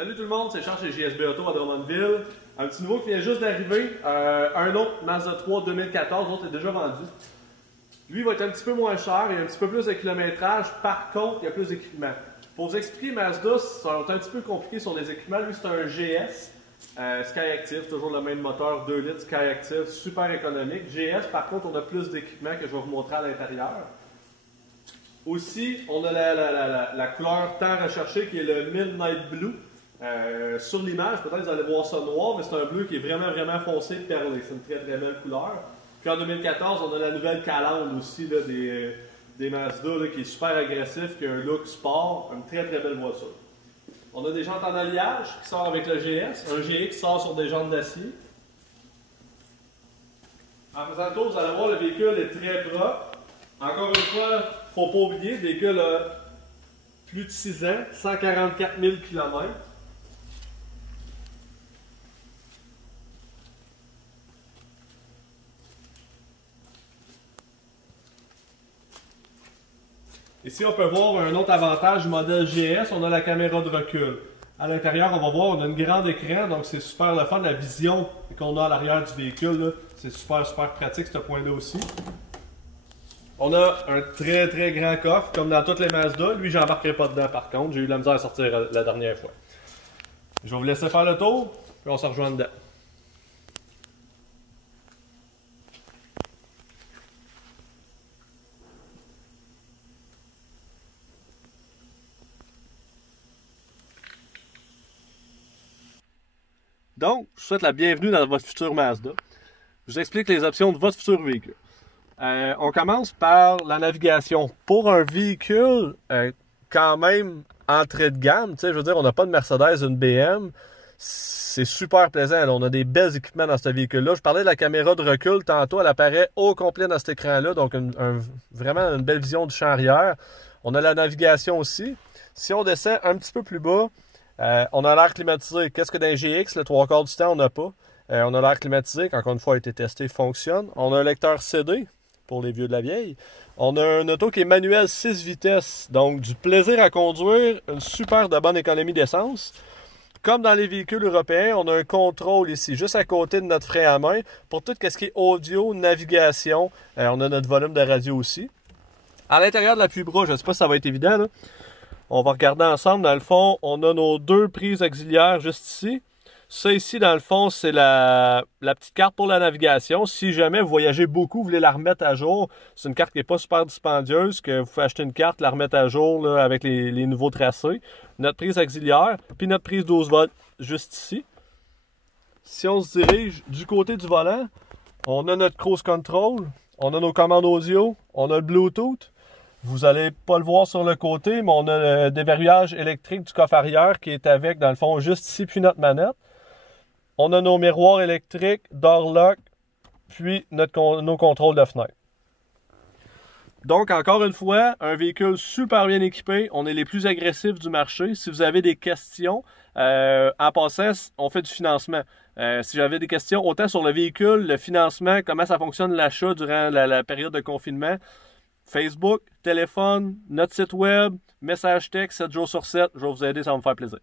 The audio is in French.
Salut tout le monde, c'est Charles chez JSB Auto à Drummondville. Un petit nouveau qui vient juste d'arriver, un autre Mazda 3 2014, l'autre est déjà vendu. Lui va être un petit peu moins cher et un petit peu plus de kilométrage, par contre il y a plus d'équipement. Pour vous expliquer, Mazda, c'est un petit peu compliqué sur les équipements. Lui c'est un GS, Skyactiv, toujours le même moteur 2 litres Skyactiv, super économique. GS par contre on a plus d'équipement que je vais vous montrer à l'intérieur. Aussi, on a la couleur tant recherchée qui est le Midnight Blue. Sur l'image, peut-être que vous allez voir ça noir, mais c'est un bleu qui est vraiment foncé et perlé. C'est une très belle couleur. Puis en 2014, on a la nouvelle calandre aussi là, des Mazda là, qui est super agressif, qui a un look sport, une très belle voiture. On a des jantes en alliage qui sortent avec le GS, un GX qui sort sur des jantes d'acier. En faisant le tour, vous allez voir le véhicule est très propre. Encore une fois, il ne faut pas oublier, le véhicule a plus de 6 ans, 144 000 km. Ici, on peut voir un autre avantage du modèle GS, on a la caméra de recul. À l'intérieur, on va voir, on a une grande écran, donc c'est super le fun. La vision qu'on a à l'arrière du véhicule, c'est super pratique, ce point-là aussi. On a un très grand coffre, comme dans toutes les Mazda. Lui, j'embarquerai pas dedans par contre, j'ai eu la misère à sortir la dernière fois. Je vais vous laisser faire le tour, puis on se rejoint dedans. Donc, je vous souhaite la bienvenue dans votre futur Mazda. Je vous explique les options de votre futur véhicule. On commence par la navigation. Pour un véhicule quand même entrée de gamme, je veux dire, on n'a pas de Mercedes, une BM, c'est super plaisant. Là, on a des belles équipements dans ce véhicule-là. Je parlais de la caméra de recul tantôt, elle apparaît au complet dans cet écran-là, donc vraiment une belle vision du champ arrière. On a la navigation aussi. Si on descend un petit peu plus bas, on a l'air climatisé. Qu'est-ce que dans GX, le 3/4 du temps, on n'a pas. On a l'air climatisé, qui encore une fois a été testé, fonctionne. On a un lecteur CD, pour les vieux de la vieille. On a un auto qui est manuel 6 vitesses, donc du plaisir à conduire, une super de bonne économie d'essence. Comme dans les véhicules européens, on a un contrôle ici, juste à côté de notre frein à main, pour tout ce qui est audio, navigation. On a notre volume de radio aussi. À l'intérieur de l'appui-bras, je ne sais pas si ça va être évident, là. On va regarder ensemble. Dans le fond, on a nos deux prises auxiliaires juste ici. Ça ici, dans le fond, c'est la petite carte pour la navigation. Si jamais vous voyagez beaucoup, vous voulez la remettre à jour, c'est une carte qui n'est pas super dispendieuse, que vous pouvez acheter une carte, la remettre à jour là, avec les nouveaux tracés. Notre prise auxiliaire, puis notre prise 12 volts juste ici. Si on se dirige du côté du volant, on a notre cruise control, on a nos commandes audio, on a le Bluetooth. Vous n'allez pas le voir sur le côté, mais on a le déverrouillage électrique du coffre arrière qui est avec, dans le fond, juste ici, puis notre manette. On a nos miroirs électriques, door lock, puis nos contrôles de fenêtre. Donc, encore une fois, un véhicule super bien équipé. On est les plus agressifs du marché. Si vous avez des questions, en passant, on fait du financement. Si j'avais des questions, autant sur le véhicule, le financement, comment ça fonctionne l'achat durant la période de confinement, Facebook, téléphone, notre site web, message texte, 7 jours sur 7, je vais vous aider, ça va me faire plaisir.